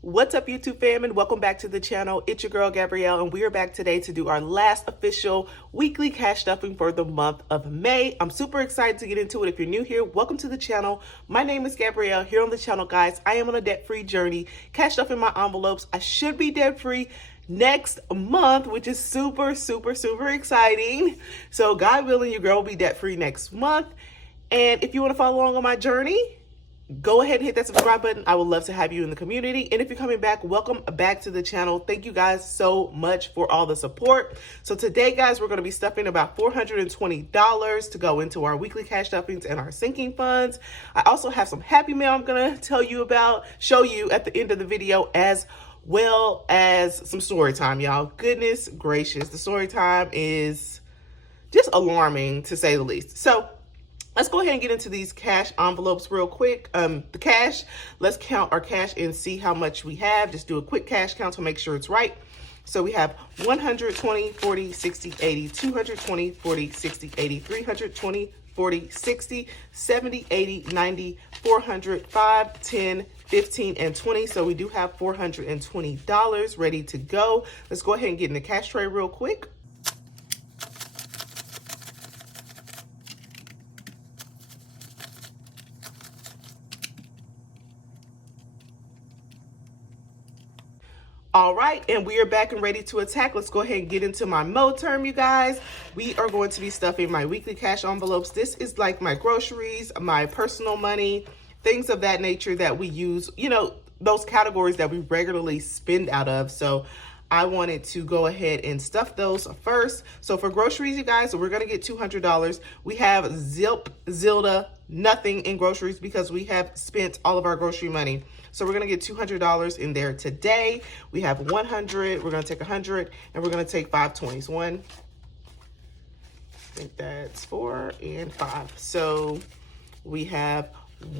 What's up, YouTube fam, and welcome back to the channel. It's your girl Gabrielle, and we are back today to do our last official weekly cash stuffing for the month of May. I'm super excited to get into it. If you're new here, welcome to the channel. My name is Gabrielle. Here on the channel, guys, I am on a debt-free journey, cash stuffing my envelopes. I should be debt-free next month, which is super exciting. So God willing, your girl will be debt-free next month. And if you want to follow along on my journey, go ahead and hit that subscribe button. I would love to have you in the community. And if you're coming back, welcome back to the channel. Thank you guys so much for all the support. So today, guys, we're going to be stuffing about $420 to go into our weekly cash stuffings and our sinking funds. I also have some happy mail I'm going to tell you about, show you at the end of the video, as well as some story time, y'all. Goodness gracious. The story time is just alarming, to say the least. So let's go ahead and get into these cash envelopes real quick. The cash, let's count our cash and see how much we have. Just do a quick cash count to make sure it's right. So we have 120, 40, 60, 80, 220, 40, 60, 80, 320, 40, 60, 70, 80, 90, 400, 5, 10, 15, and 20. So we do have $420 ready to go. Let's go ahead and get in the cash tray real quick. All right, and we are back and ready to attack. Let's go ahead and get into my Moterm, you guys. We are going to be stuffing my weekly cash envelopes. This is like my groceries, my personal money, things of that nature that we use, you know, those categories that we regularly spend out of. So I wanted to go ahead and stuff those first. So for groceries, you guys, we're going to get $200. We have Zilda, nothing in groceries because we have spent all of our grocery money. So we're going to get $200 in there today. We have 100. We're going to take 100 and we're going to take 520s. One, I think that's 4 and 5. So we have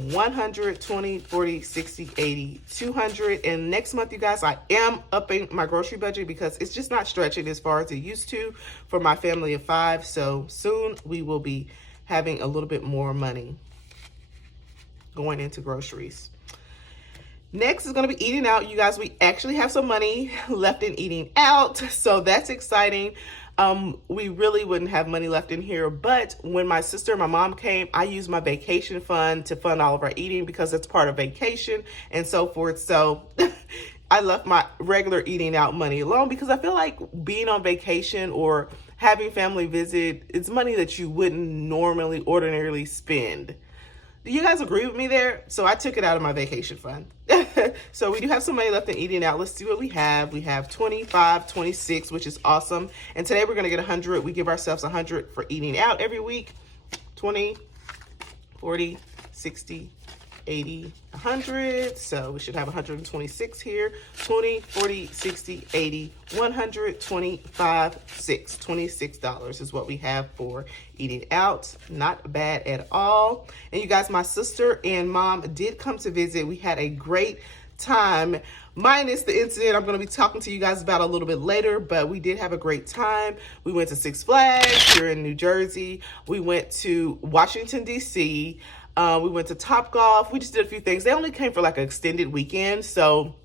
120, 40, 60, 80, 200. And next month, you guys, I am upping my grocery budget because it's just not stretching as far as it used to for my family of 5. So soon we will be having a little bit more money going into groceries. Next is going to be eating out. You guys, we actually have some money left in eating out. So that's exciting. We really wouldn't have money left in here, but when my sister and my mom came, I used my vacation fund to fund all of our eating because it's part of vacation and so forth. So I left my regular eating out money alone because I feel like being on vacation or having family visit, it's money that you wouldn't normally ordinarily spend. Do you guys agree with me there? So I took it out of my vacation fund. So we do have some money left in eating out. Let's see what we have. We have 25, 26, which is awesome. And today we're going to get 100. We give ourselves 100 for eating out every week. 20, 40, 60, 80, 100. So we should have 126 here. 20, 40, 60, 80, 125, 6. $26 is what we have for eating out. Not bad at all. And you guys, my sister and mom did come to visit. We had a great time, minus the incident I'm going to be talking to you guys about a little bit later, but we did have a great time. We went to Six Flags here in New Jersey. We went to Washington, D.C. We went to Topgolf. We just did a few things. They only came for like an extended weekend, so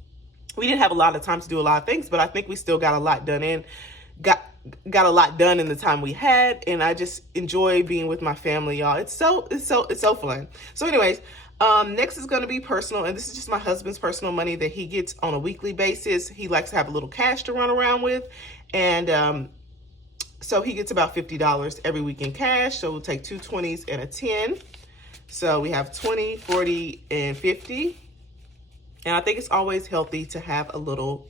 we didn't have a lot of time to do a lot of things, but I think we still got a lot done got a lot done in the time we had, and I just enjoy being with my family, y'all. It's so fun. So anyways, next is going to be personal, and this is just my husband's personal money that he gets on a weekly basis. He likes to have a little cash to run around with, and so he gets about $50 every week in cash. So we'll take 2 20s and a 10. So we have 20, 40, and 50. And I think it's always healthy to have a little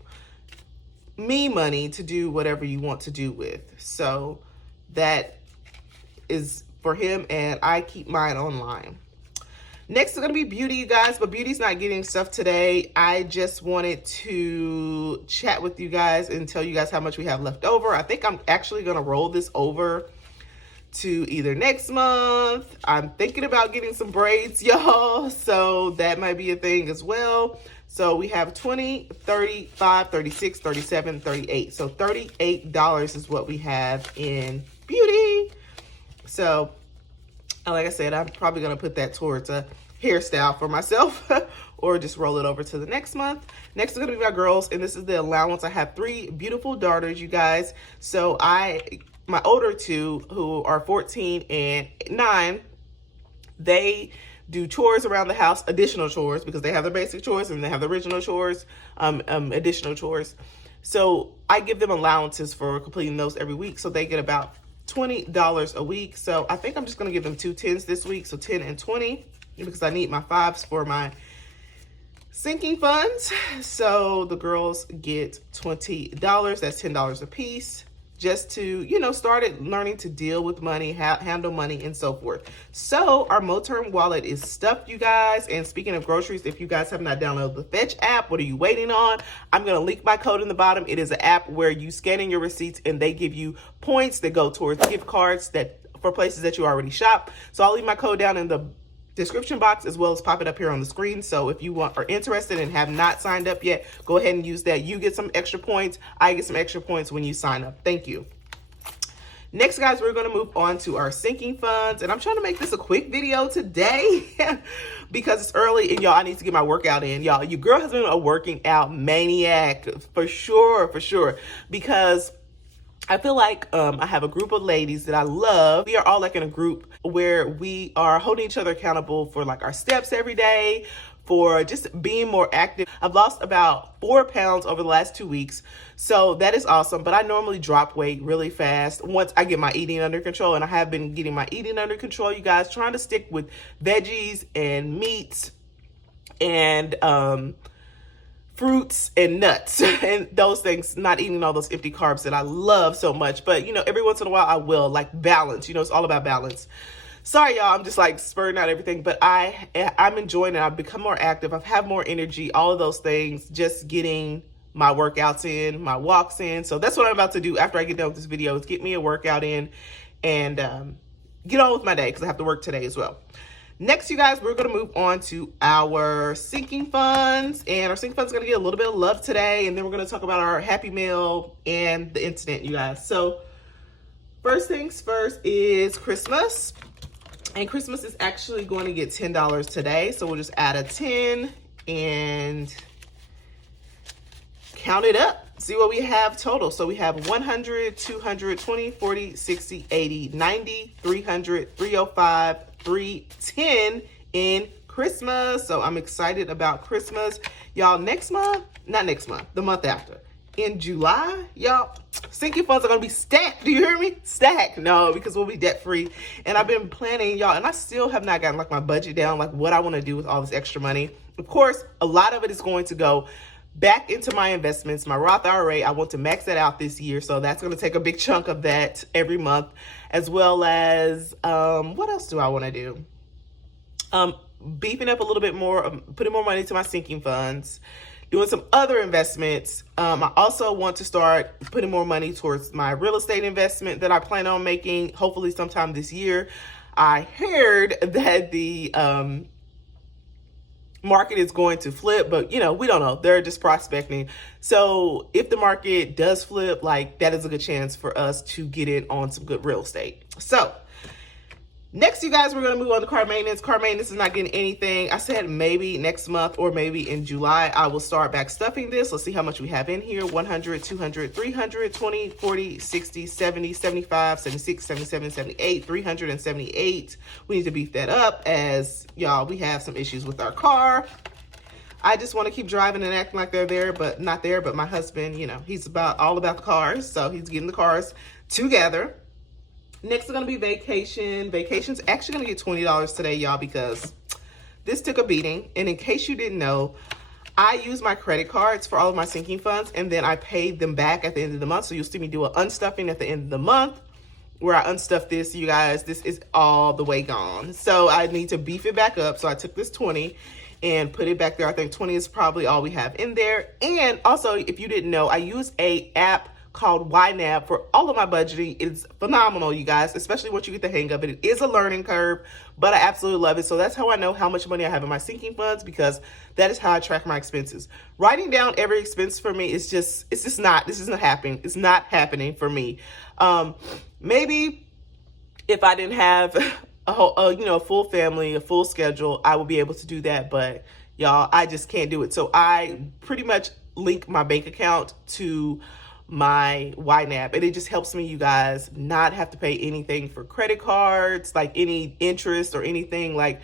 me money to do whatever you want to do with. So that is for him, and I keep mine online. Next is going to be beauty, you guys, but beauty's not getting stuff today. I just wanted to chat with you guys and tell you guys how much we have left over. I think I'm actually going to roll this over to either next month. I'm thinking about getting some braids, y'all, so that might be a thing as well. So we have 20, 35, 36, 37, 38. So $38 is what we have in beauty. So like I said, I'm probably going to put that towards a hairstyle for myself or just roll it over to the next month. Next is going to be my girls, and this is the allowance. I have 3 beautiful daughters, you guys. So my older 2, who are 14 and 9, they do chores around the house, additional chores, because they have their basic chores and they have the original chores, additional chores. So I give them allowances for completing those every week. So they get about $20 a week. So I think I'm just going to give them 2 10s this week. So 10 and 20, because I need my 5s for my sinking funds. So the girls get $20. That's $10 a piece, just to, start learning to deal with money, handle money, and so forth. So our Moterm wallet is stuffed, you guys. And speaking of groceries, if you guys have not downloaded the Fetch app, what are you waiting on? I'm going to link my code in the bottom. It is an app where you scan in your receipts and they give you points that go towards gift cards for places that you already shop. So I'll leave my code down in the description box, as well as pop it up here on the screen. So if you are interested and have not signed up yet, go ahead and use that. You get some extra points. I get some extra points when you sign up. Thank you. Next, guys, we're going to move on to our sinking funds. And I'm trying to make this a quick video today because it's early and y'all, I need to get my workout in. Y'all, your girl has been a working out maniac for sure, because I feel like I have a group of ladies that I love. We are all like in a group where we are holding each other accountable for like our steps every day, for just being more active. I've lost about 4 pounds over the last 2 weeks. So that is awesome. But I normally drop weight really fast once I get my eating under control. And I have been getting my eating under control, you guys, trying to stick with veggies and meats and fruits and nuts and those things, not eating all those empty carbs that I love so much. But, every once in a while I will, like balance, it's all about balance. Sorry, y'all, I'm just like spurting out everything, but I'm enjoying it. I've become more active. I've had more energy, all of those things, just getting my workouts in, my walks in. So that's what I'm about to do after I get done with this video, is get me a workout in and get on with my day, because I have to work today as well. Next, you guys, we're going to move on to our sinking funds, and our sinking funds are going to get a little bit of love today, and then we're going to talk about our happy meal and the incident, you guys. So first things first is Christmas, and Christmas is actually going to get $10 today. So we'll just add a 10 and count it up. See what we have total. So we have 100, 200, 20, 40, 60, 80, 90, 300, 305, 310 in Christmas. So I'm excited about Christmas. Y'all, the month after, in July, y'all, sinking funds are going to be stacked. Do you hear me? Stacked. No, because we'll be debt free. And I've been planning, y'all, and I still have not gotten like my budget down, like what I want to do with all this extra money. Of course, a lot of it is going to go back into my investments, my Roth IRA. I want to max that out this year. So that's going to take a big chunk of that every month, as well as, what else do I want to do? Beefing up a little bit more, putting more money to my sinking funds, doing some other investments. I also want to start putting more money towards my real estate investment that I plan on making, hopefully sometime this year. I heard that the, market is going to flip, but we don't know. They're just prospecting. So if the market does flip, like that is a good chance for us to get in on some good real estate. So next, you guys, we're going to move on to car maintenance. Car maintenance is not getting anything. I said maybe next month or maybe in July, I will start back stuffing this. Let's see how much we have in here. 100, 200, 300, 20, 40, 60, 70, 75, 76, 77, 78, 378. We need to beef that up, as y'all, we have some issues with our car. I just want to keep driving and acting like they're there, but not there. But my husband, he's all about the cars. So he's getting the cars together. Next is going to be vacation. Vacation's actually going to get $20 today, y'all, because this took a beating. And in case you didn't know, I use my credit cards for all of my sinking funds, and then I paid them back at the end of the month. So you'll see me do an unstuffing at the end of the month where I unstuff this, you guys. This is all the way gone. So I need to beef it back up. So I took this 20 and put it back there. I think 20 is probably all we have in there. And also, if you didn't know, I use a app called YNAB for all of my budgeting. It's phenomenal, you guys, especially once you get the hang of it. It is a learning curve, but I absolutely love it. So that's how I know how much money I have in my sinking funds, because that is how I track my expenses. Writing down every expense for me is this isn't happening. It's not happening for me. Maybe if I didn't have a full family, a full schedule, I would be able to do that. But y'all. I just can't do it. So I pretty much link my bank account to my YNAB, and it just helps me, you guys, not have to pay anything for credit cards, like any interest or anything. Like,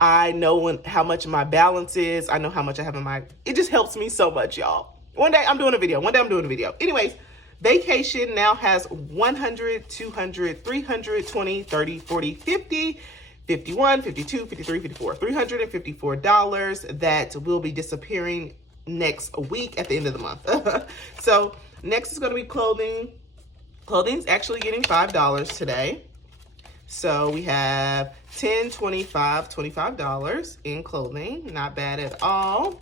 I know how much my balance is. I know how much I have in my, it just helps me so much, y'all. One day I'm doing a video. Anyways, vacation now has 100, 200, 300, 20, 30, 40, 50, 51, 52, 53, 54, $354 that will be disappearing next week at the end of the month. So next is going to be clothing. Clothing's actually getting $5 today. So we have $10, $25, $25 in clothing. Not bad at all.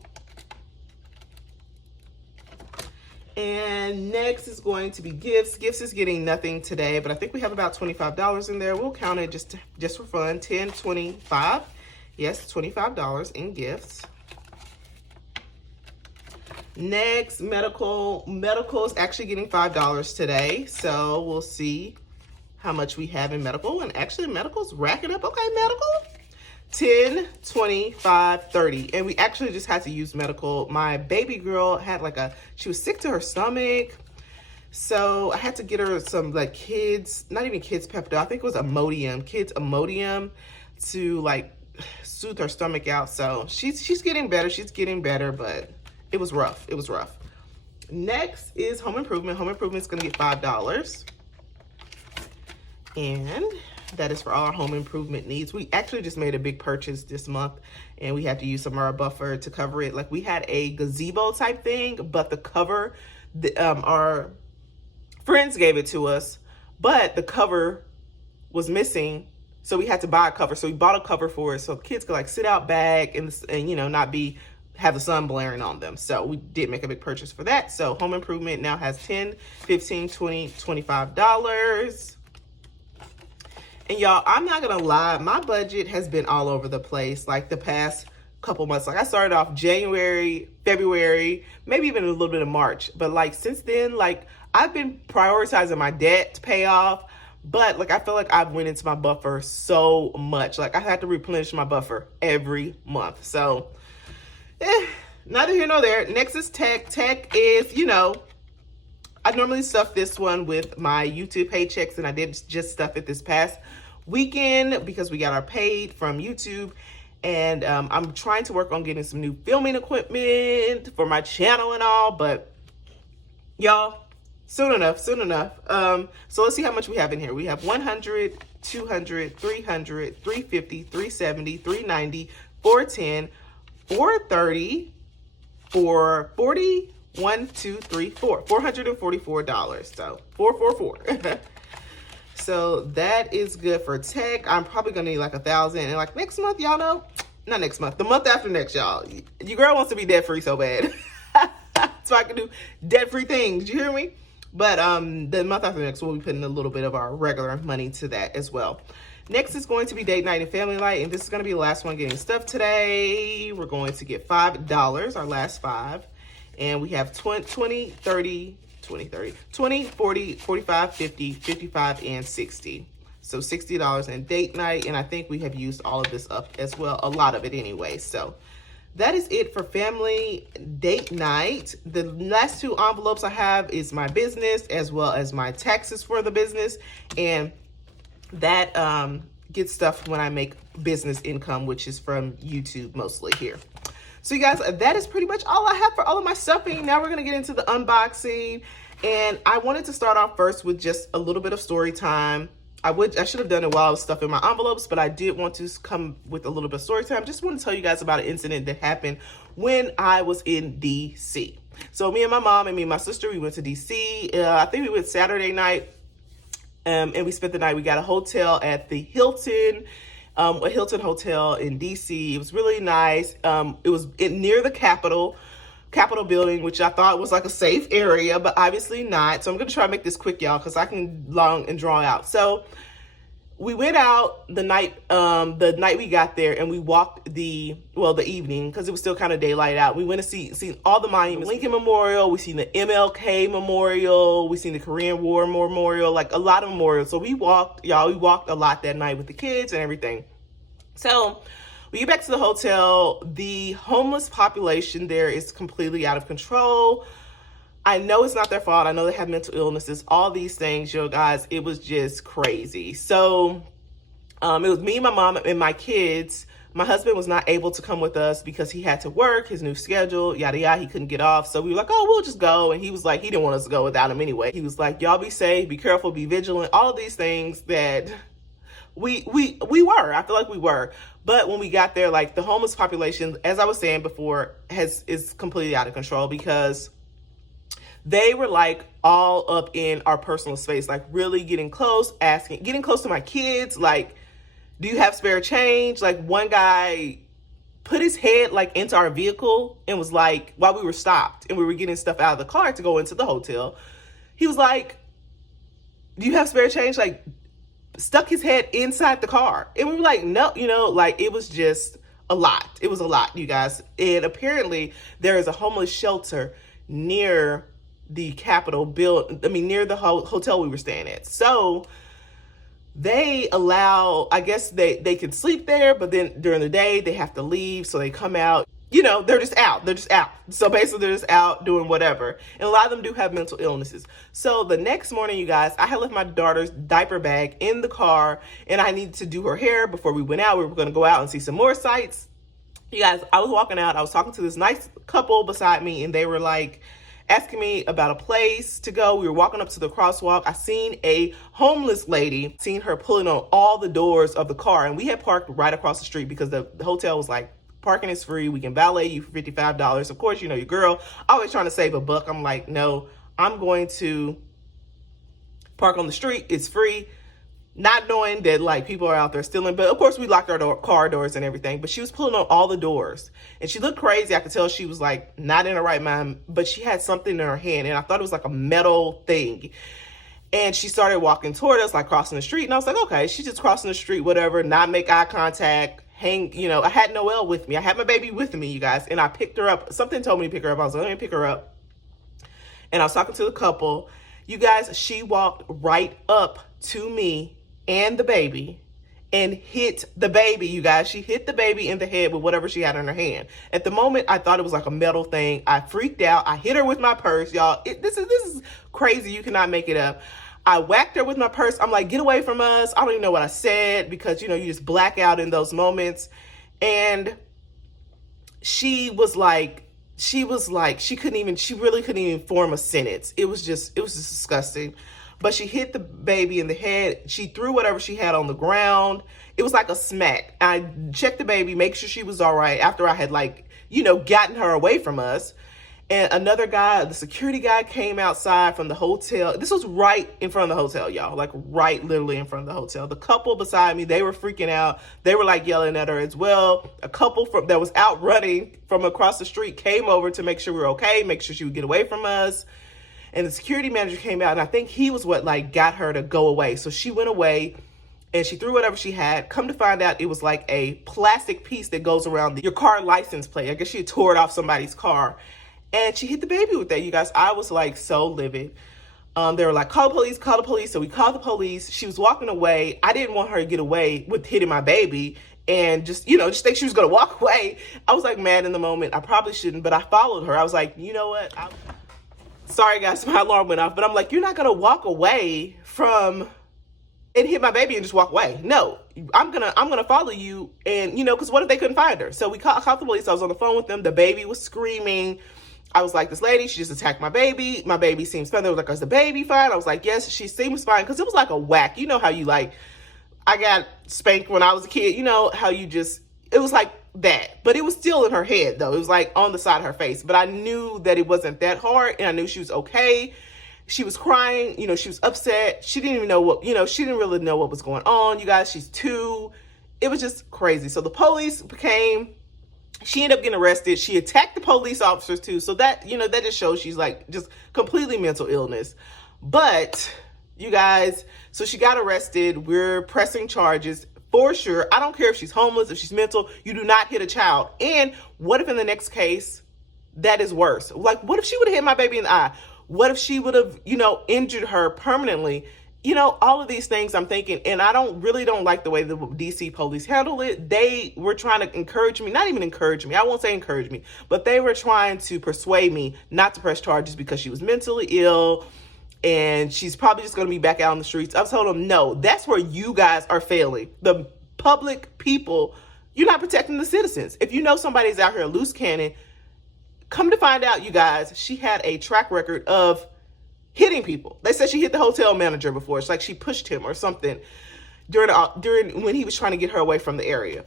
And next is going to be gifts. Gifts is getting nothing today, but I think we have about $25 in there. We'll count it just for fun. 10, 25. Yes, $25 in gifts. Next, medical. Medical is actually getting $5 today. So we'll see how much we have in medical. And actually, medical's racking up. Okay, medical. 10, 25, 30. And we actually just had to use medical. My baby girl had she was sick to her stomach. So I had to get her some not even kids Pepto. I think it was kids Imodium to soothe her stomach out. So she's getting better, but it was rough. Next is home improvement. Home improvement is going to get $5. And that is for all our home improvement needs. We actually just made a big purchase this month, and we had to use some of our buffer to cover it. Like, we had a gazebo type thing, but the cover, our friends gave it to us, but the cover was missing. So we had to buy a cover. So we bought a cover for it so the kids could sit out back and not have the sun blaring on them. So we did make a big purchase for that. So home improvement now has $10, $15, $20, $25. And y'all, I'm not gonna lie, my budget has been all over the place the past couple months. I started off January, February, maybe even a little bit of March. But since then, I've been prioritizing my debt to pay off. But I feel like I've went into my buffer so much. I had to replenish my buffer every month. So neither here nor there. Next is tech. Tech is, I normally stuff this one with my YouTube paychecks, and I did just stuff it this past weekend because we got our paid from YouTube. And I'm trying to work on getting some new filming equipment for my channel and all, but y'all, soon enough. So let's see how much we have in here. We have 100, 200, 300, 350, 370, 390, 410, 430, 440, 1, 2, 3, 4, $444. So 444. So that is good for tech. I'm probably gonna need $1,000. And next month, y'all know, not next month, the month after next, y'all. Your girl wants to be debt free so bad. So I can do debt free things. Did you hear me? But the month after next, we'll be putting a little bit of our regular money to that as well. Next is going to be date night and family light, and this is going to be the last one getting stuff today. We're going to get $5, our last 5. And we have 20, 30, 40, 45, 50, 55, and 60. So $60 in date night, and I think we have used all of this up as well, a lot of it anyway. So that is it for family date night. The last 2 envelopes I have is my business as well as my taxes for the business, and that gets stuff when I make business income, which is from YouTube mostly here. So you guys, that is pretty much all I have for all of my stuffing. Now we're gonna get into the unboxing, and I wanted to start off first with just a little bit of story time. I should have done it while I was stuffing my envelopes, but I did want to come with a little bit of story time. Just want to tell you guys about an incident that happened when I was in DC. So me and my mom and me and my sister, we went to DC. I think we went Saturday night, and we spent the night. We got a hotel at the Hilton, a Hilton hotel in DC. It was really nice. It was near the Capitol building, which I thought was a safe area, but obviously not. So I'm going to try to make this quick, y'all, because I can long and draw out. So we went out the night we got there, and we walked the evening, because it was still kind of daylight out. We went to see all the monuments, Lincoln Memorial. We seen the MLK Memorial. We seen the Korean War Memorial, a lot of memorials. So we walked a lot that night with the kids and everything. So We get back to the hotel. The homeless population there is completely out of control. I know it's not their fault. I know they have mental illnesses, all these things, yo guys. It was just crazy. So it was me, my mom, and my kids. My husband was not able to come with us because he had to work, his new schedule, yada yada. He couldn't get off. So we were like, oh, we'll just go. And he was like, he didn't want us to go without him anyway. He was like, y'all be safe, be careful, be vigilant, all of these things that we were. I feel like we were. But when we got there, like, the homeless population, as I was saying before, is completely out of control, because they were like all up in our personal space, like really getting close to my kids. Like, do you have spare change? Like, one guy put his head like into our vehicle and was like, while we were stopped and we were getting stuff out of the car to go into the hotel, he was like, do you have spare change? Like, stuck his head inside the car. And we were like, no, like, it was just a lot. It was a lot, you guys. And apparently there is a homeless shelter near the Capitol near the hotel we were staying at. So they allow, I guess they can sleep there, but then during the day they have to leave. So they come out, they're just out. So basically they're just out doing whatever. And a lot of them do have mental illnesses. So the next morning, you guys, I had left my daughter's diaper bag in the car, and I needed to do her hair before we went out. We were going to go out and see some more sights. You guys, I was walking out. I was talking to this nice couple beside me, and they were like asking me about a place to go. We were walking up to the crosswalk. I seen a homeless lady, seen her pulling on all the doors of the car. And we had parked right across the street because the hotel was like, parking is free. We can valet you for $55. Of course, your girl, always trying to save a buck. I'm like, no, I'm going to park on the street. It's free. Not knowing that, like, people are out there stealing. But of course, we locked our car doors and everything. But she was pulling on all the doors. And she looked crazy. I could tell she was, like, not in her right mind. But she had something in her hand. And I thought it was like a metal thing. And she started walking toward us, like crossing the street. And I was like, okay, she's just crossing the street, whatever. Not make eye contact. I had Noelle with me. I had my baby with me, you guys. And I picked her up. Something told me to pick her up. I was like, let me pick her up. And I was talking to the couple. You guys, she walked right up to me and the baby and hit the baby, you guys. She hit the baby in the head with whatever she had in her hand. At the moment, I thought it was like a metal thing. I freaked out. I hit her with my purse, y'all. This is crazy. You cannot make it up. I whacked her with my purse. I'm like, get away from us. I don't even know what I said, because, you just black out in those moments. And she really couldn't even form a sentence. It was just disgusting. But she hit the baby in the head. She threw whatever she had on the ground. It was like a smack. I checked the baby, make sure she was all right after I had, gotten her away from us. And another guy, the security guy, came outside from the hotel. This was right in front of the hotel, y'all. Like, right literally in front of the hotel. The couple beside me, they were freaking out. They were, like, yelling at her as well. A couple that was out running from across the street came over to make sure we were okay, make sure she would get away from us. And the security manager came out, and I think he was what, got her to go away. So she went away, and she threw whatever she had. Come to find out, it was like a plastic piece that goes around your car license plate. I guess she had tore it off somebody's car. And she hit the baby with that, you guys. I was, so livid. They were like, call the police, call the police. So we called the police. She was walking away. I didn't want her to get away with hitting my baby and just think she was going to walk away. I was, mad in the moment. I probably shouldn't, but I followed her. I was like, you know what? Sorry, guys, my alarm went off. But I'm like, you're not going to walk away from and hit my baby and just walk away. No, I'm gonna follow you. And, because what if they couldn't find her? So we called the police. I was on the phone with them. The baby was screaming. I was like, this lady, she just attacked my baby. My baby seems fine. They were like, is the baby fine? I was like, yes, she seems fine. Because it was like a whack. You know how you I got spanked when I was a kid. You know how it was like that. But it was still in her head, though. It was on the side of her face. But I knew that it wasn't that hard. And I knew she was okay. She was crying. She was upset. She didn't even know she didn't really know what was going on. You guys, she's 2. It was just crazy. So the police she ended up getting arrested. She attacked the police officers too. So that, that just shows she's just completely mental illness. But you guys, so she got arrested. We're pressing charges for sure. I don't care if she's homeless, if she's mental, you do not hit a child. And what if in the next case, that is worse? What if she would have hit my baby in the eye? What if she would have, injured her permanently? you know, all of these things I'm thinking, and I really don't like the way the DC police handled it. They were trying to encourage me, not even encourage me, I won't say encourage me, but they were trying to persuade me not to press charges because she was mentally ill and she's probably just going to be back out on the streets. I've told them, no, that's where you guys are failing. The public people, you're not protecting the citizens. If you know somebody's out here a loose cannon, come to find out, you guys, she had a track record of hitting people. They said she hit the hotel manager before. It's like she pushed him or something during when he was trying to get her away from the area.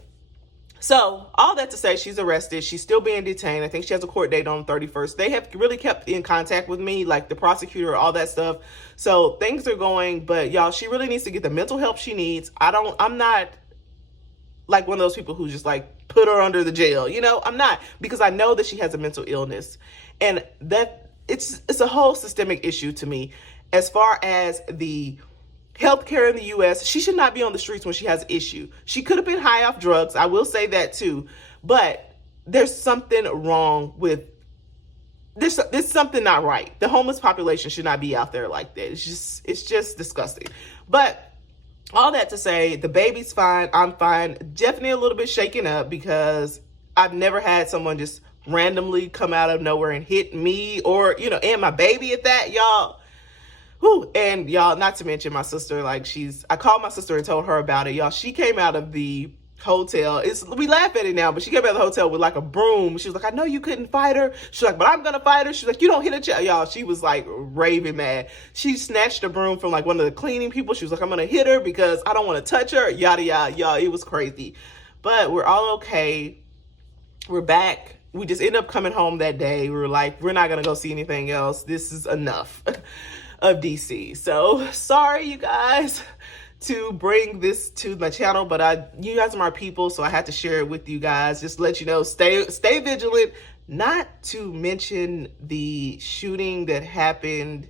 So all that to say, she's arrested. She's still being detained. I think she has a court date on the 31st. They have really kept in contact with me, like the prosecutor, all that stuff. So things are going, but y'all, she really needs to get the mental help she needs. I'm not like one of those people who just like put her under the jail. You know, I'm not, because I know that she has a mental illness, and that it's a whole systemic issue to me. As far as the healthcare in the U.S., she should not be on the streets when she has an issue. She could have been high off drugs. I will say that too. But there's something wrong with, there's something not right. The homeless population should not be out there like that. It's just disgusting. But all that to say, the baby's fine. I'm fine. Definitely a little bit shaken up because I've never had someone just randomly come out of nowhere and hit me, or, you know, and my baby at that, y'all. Whew. And y'all, not to mention my sister, like I called my sister and told her about it. Y'all, she came out of the hotel. We laugh at it now, but she came out of the hotel with like a broom. She was like, I know you couldn't fight her. She's like, but I'm going to fight her. She's like, you don't hit a child. Y'all, she was like raving mad. She snatched a broom from like one of the cleaning people. She was like, I'm going to hit her because I don't want to touch her. Yada, yada, y'all. It was crazy. But we're all okay. We're back. We just ended up coming home that day. We were like, we're not going to go see anything else. This is enough of DC. So sorry, you guys, to bring this to my channel, but you guys are my people, so I had to share it with you guys. Just to let you know, stay vigilant. Not to mention the shooting that happened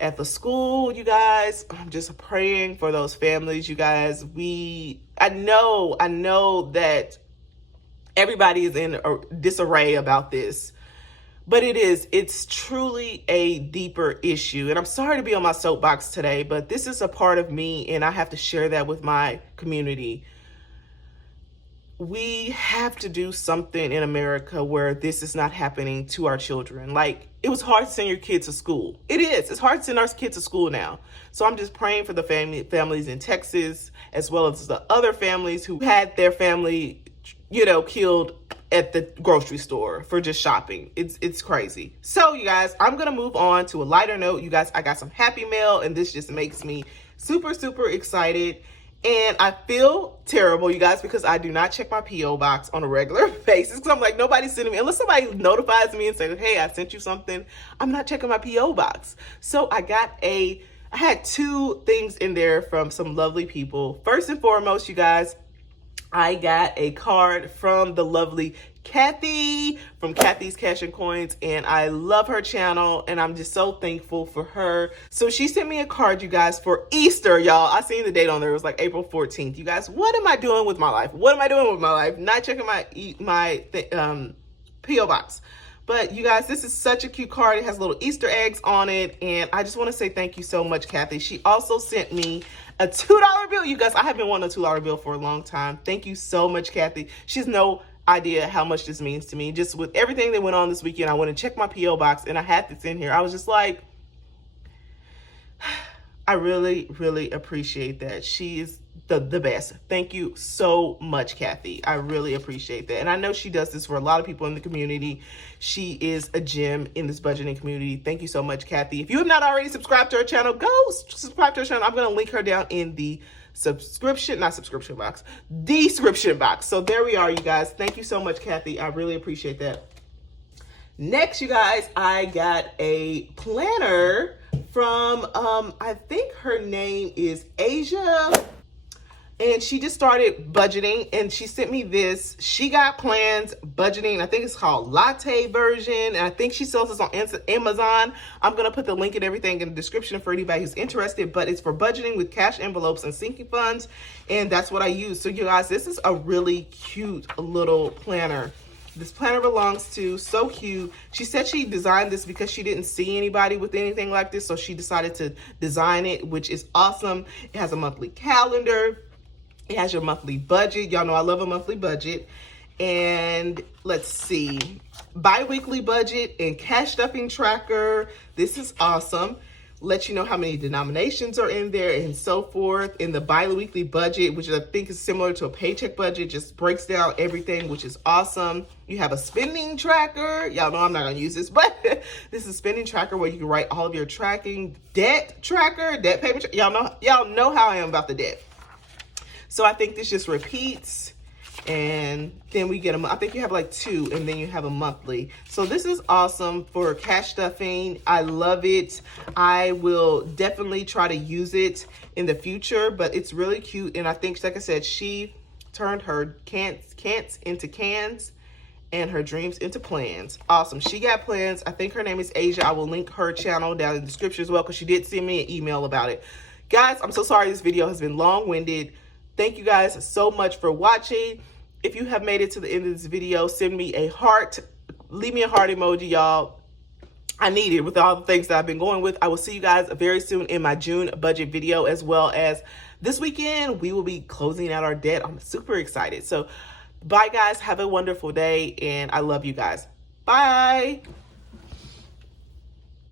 at the school, you guys. I'm just praying for those families, you guys. I know that everybody is in a disarray about this, but it's truly a deeper issue. And I'm sorry to be on my soapbox today, but this is a part of me and I have to share that with my community. We have to do something in America where this is not happening to our children. Like, it was hard to send your kids to school. It's hard to send our kids to school now. So I'm just praying for the families in Texas, as well as the other families who had their family, you know, killed at the grocery store for just shopping. It's crazy. So you guys, I'm going to move on to a lighter note. You guys, I got some happy mail and this just makes me super, super excited. And I feel terrible, you guys, because I do not check my P.O. box on a regular basis. Because I'm like, nobody's sending me, unless somebody notifies me and says, hey, I sent you something, I'm not checking my P.O. box. So I had two things in there from some lovely people. First and foremost, you guys, I got a card from the lovely Cathy from Cathy's Cash and Coins, and I love her channel and I'm just so thankful for her. So she sent me a card, you guys, for Easter, y'all. I seen the date on there. It was like April 14th. You guys, what am I doing with my life? What am I doing with my life? Not checking my P.O. box. But you guys, this is such a cute card. It has little Easter eggs on it. And I just want to say thank you so much, Cathy. She also sent me a $2 bill. You guys, I have been wanting a $2 bill for a long time. Thank you so much, Cathy. She has no idea how much this means to me. Just with everything that went on this weekend, I went to check my P.O. box and I had this in here. I was just like, I really, really appreciate that. She is the best. Thank you so much, Cathy. I really appreciate that. And I know she does this for a lot of people in the community. She is a gem in this budgeting community. Thank you so much, Cathy. If you have not already subscribed to her channel, go subscribe to her channel. I'm going to link her down in the description box. So there we are, you guys. Thank you so much, Cathy. I really appreciate that. Next, you guys, I got a planner from, I think her name is Asia. And she just started budgeting and she sent me this. She got plans budgeting. I think it's called Latte version. And I think she sells this on Amazon. I'm going to put the link and everything in the description for anybody who's interested. But it's for budgeting with cash envelopes and sinking funds. And that's what I use. So you guys, this is a really cute little planner. this planner belongs to. So cute. She said she designed this because she didn't see anybody with anything like this, so she decided to design it, which is awesome. It has a monthly calendar. It has your monthly budget. Y'all know I love a monthly budget. And let's see, bi-weekly budget and cash stuffing tracker. This is awesome. Let you know how many denominations are in there and so forth. In the bi-weekly budget, which I think is similar to a paycheck budget, just breaks down everything, which is awesome. You have a spending tracker. Y'all know I'm not gonna use this, but this is a spending tracker where you can write all of your tracking. Debt tracker, debt payment. Y'all know how I am about the debt. So I think this just repeats. And then we get I think you have like 2, and then you have a monthly. So this is awesome for cash stuffing. I love it. I will definitely try to use it in the future, but it's really cute. And I think, like I said, she turned her can'ts into cans and her dreams into plans. Awesome. She got plans. I think her name is Asia. I will link her channel down in the description as well, because she did send me an email about it. Guys, I'm so sorry this video has been long-winded. Thank you guys so much for watching. If you have made it to the end of this video, send me a heart. Leave me a heart emoji, y'all. I need it with all the things that I've been going with. I will see you guys very soon in my June budget video, as well as this weekend, we will be closing out our debt. I'm super excited. So bye, guys. Have a wonderful day, and I love you guys. Bye.